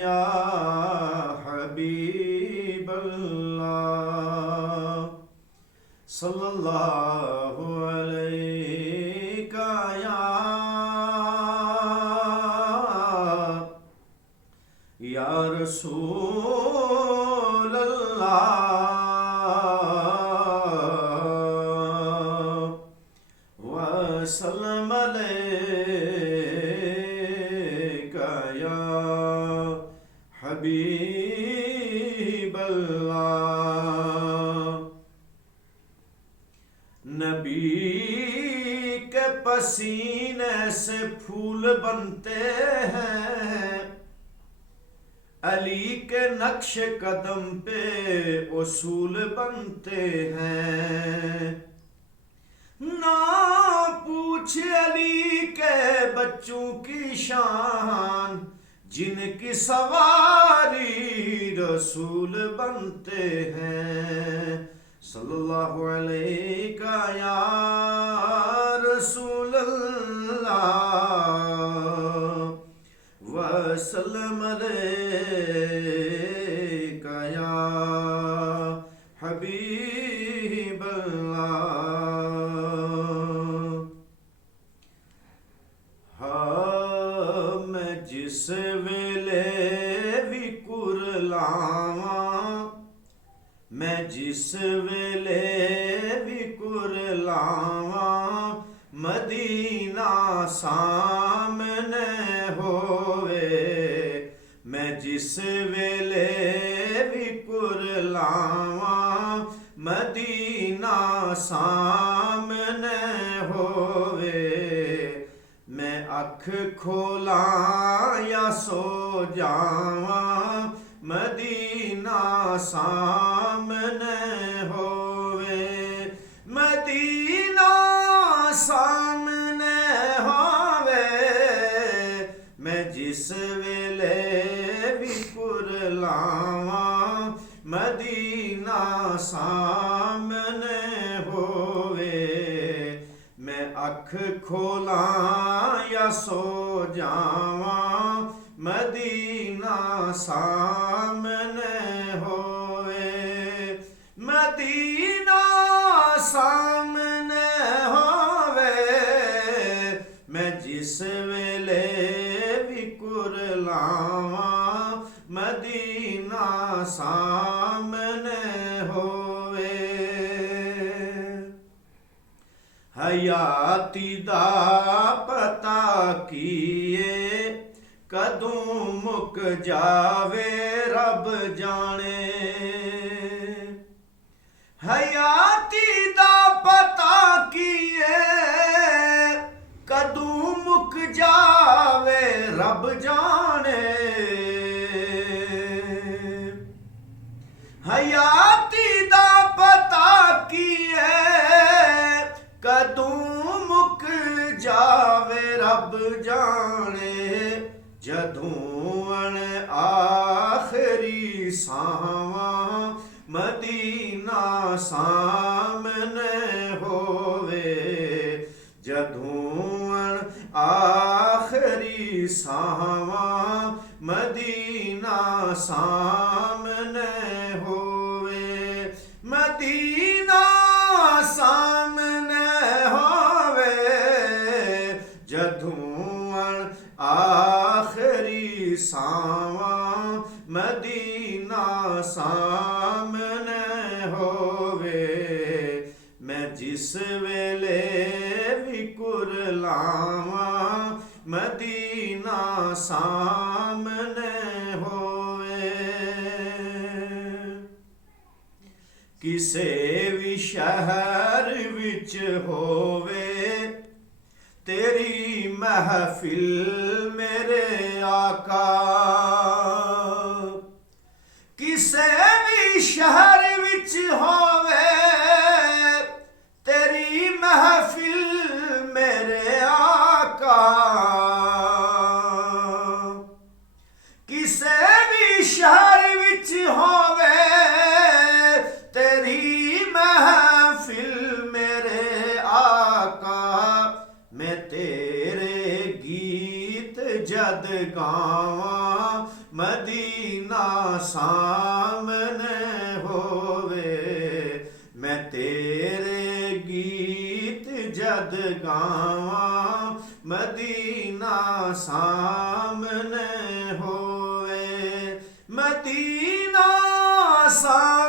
یا حبیب اللہ صلی اللہ علیہ یا رسول اللہ وسلم علیک یا حبیب اللہ نبی کے پسینے سے پھول بنتے ہیں علی کے نقش قدم پہ اصول بنتے ہیں نہ پوچھ علی کے بچوں کی شان جن کی سواری رسول بنتے ہیں صلی اللہ علیہ یا رسول اللہ وسلم علیک یا حبیب اللہ ہاں میں جس ویلے بھی کرلاواں میں جس ویلے بھی کرلاواں مدینہ سامنے ہوئے میں جس ویلے بھی کرلاواں مدینہ سامنے ہوئے میں اکھ کھولاں یا سو جاواں مدینہ سامنے ہوئے مدینہ سامنے ہوئے میں جس ویلے بھی کرلاواں مدینہ سامنے ہوئے میں اکھ کھولاں یا سو جاواں مدینہ سامنے ہوئے مدینہ سامنے ہوئے میں جس ویلے بھی کرلاواں مدینہ سامنے ہوئے حیاتی دا پتا کیے کدوں مک جاوے رب جانے حیاتی دا پتا کیے کدوں مک جاوے رب جانے حیاتی دا پتا کیے کدوں مک جاوے رب جانے جدوں آخری ساواں مدینہ سامنے ہوئے جدوں آخری ساواں مدینہ سامنے ہوئے مدینہ سامنے ہوئے جدوں آخری ساواں مدینہ سامنے ہوئے میں جس ویلے بھی کرلاواں مدینہ سامنے ہوئے کسے بھی شہر وچ ہووے تیری محفل میرے آقا کسے بھی شہر وچ ہووے تیری محفل میرے آقا کسے بھی شہر وچ ہووے تیری محفل میرے آقا میں تیرے گیت جد گاواں ਮਦੀਨਾ ਸਾਹਮਣੇ ਹੋਵੇ। ਮੈਂ ਤੇਰੇ ਗੀਤ ਜਦ ਗਾਵਾਂ ਮਦੀਨਾ ਸਾਹਮਣੇ ਹੋਵੇ। ਮਦੀਨਾ ਸਾਹਮਣੇ